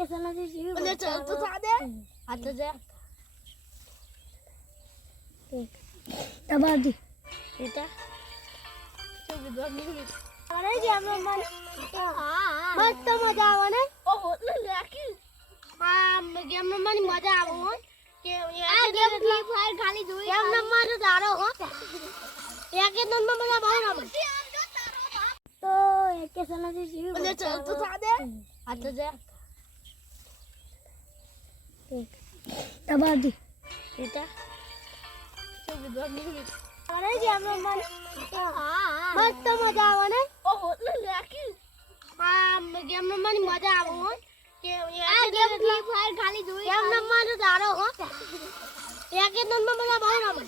vacation નથી જીવ એટલે ચાલ તો સાદે આ તો જા દબાદી બેટા શું કીધું અરે જે આપણે મસ્ત મજા આવે ને ઓહો લે લાકી હા ગેમ રમવાની મજા આવે હો કે આ ગેમ ફ્રી ફાયર ખાલી જોઈ ગેમ રમવાનો તારો હો વેકેશન માં મજા બહુ રમે તો વેકેશન નથી જીવ એટલે ચાલ તો સાદે આ તો જા દબાદી બેટા શું કીધું અરે જે આપણે મસ્ત મજા આવે ને ઓહો લે લાકી હા ગેમ રમવાની મજા આવે હો કે આ ગેમ ફ્રી ફાયર ખાલી જોઈ ગેમ રમવાનો તારો હો વેકેશન માં મજા બહુ રમે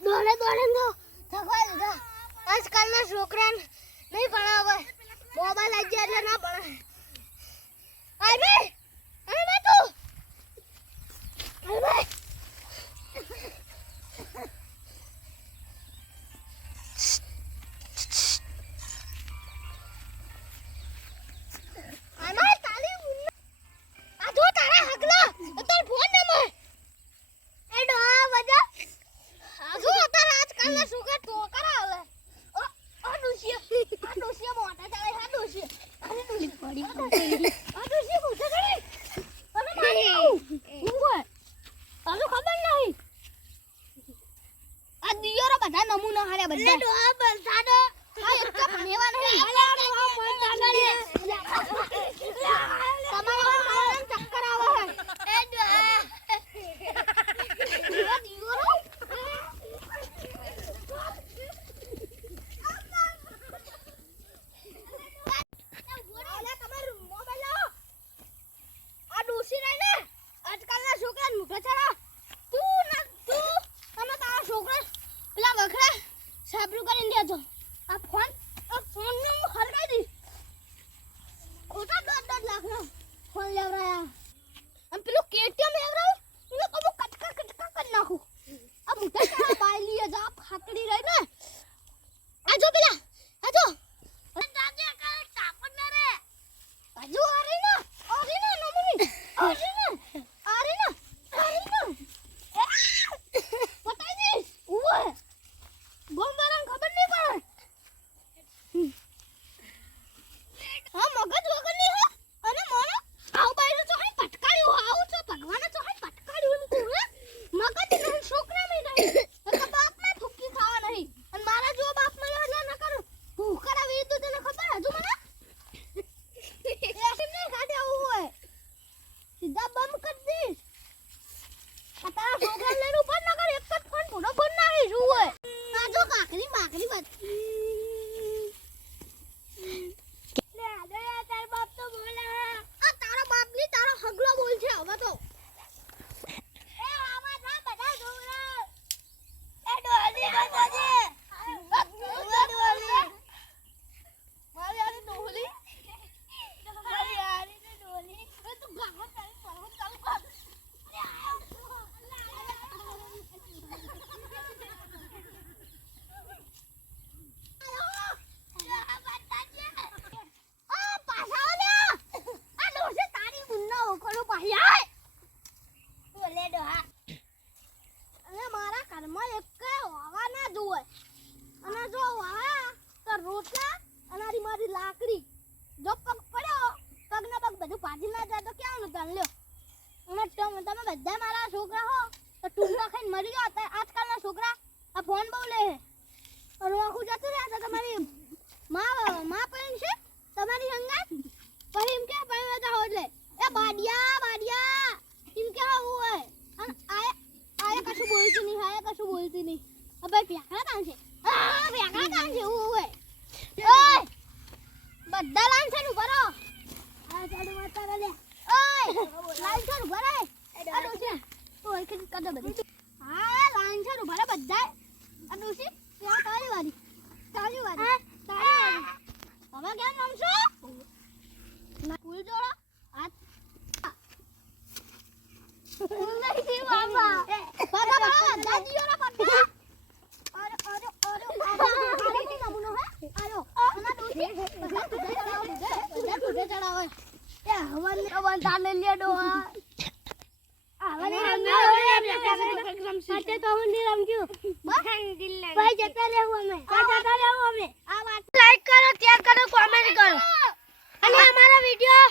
દોડે દોડે તો થવા દીધા આજકાલના છોકરાને નહીં ભણાવે મોબાઈલ આવી ગયા એટલે ના ભણે અરે તું અરે નમૂના હારે બધા ચક્કર આવે સાબરું કરીને દેજો આ ફોન નું હરગાઈ તાન લ્યો તમે બધા મારા છોકરા હો તો ટૂંકા ખાઈને મરી જાઓ આજકાલના છોકરા આ ફોન બહુ લે છે રોખું જતું રહે તો તમારી માં પણ છે તમારી સંગાત પછી એમ કે પછી મેં તો એટલે એ બાડિયા એમ કે હું હોય અને આયા કશું બોલતી નહીં હવે પ્યાકડા કામ છે પ્યાકડા કામ છે હું હોય ઓય બધા લાઈન છે ઉભા રહો આ ચાલુ માતા લે ઓય લાઈન છે ઉભા રહે આ ડોસી તો એક જ કદો બધી હા લાઈન છે ઉભા રહે બધા આ ડોસી ત્યાં તારી વારી હવે કેમ રમશો ફૂલ જોડો હાથ નહીં બાબા બાબા દાદીઓના પટ્ટા અરે નમૂનો હે આયો આના દોસ્તી બધા તુડે ચડાવે એ હવન તાને લે ડોહા આવને માટે તો હું ની રમજુ ભાઈ જતા રહેવું અમે આ વાત લાઈક કરો શેર કરો કોમેન્ટ કરો અને અમારા વિડિયો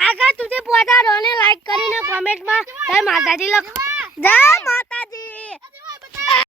આગળ સુધી પહોંચાડો અને લાઈક કરીને કોમેન્ટમાં જય માતાજી લખો જય માતા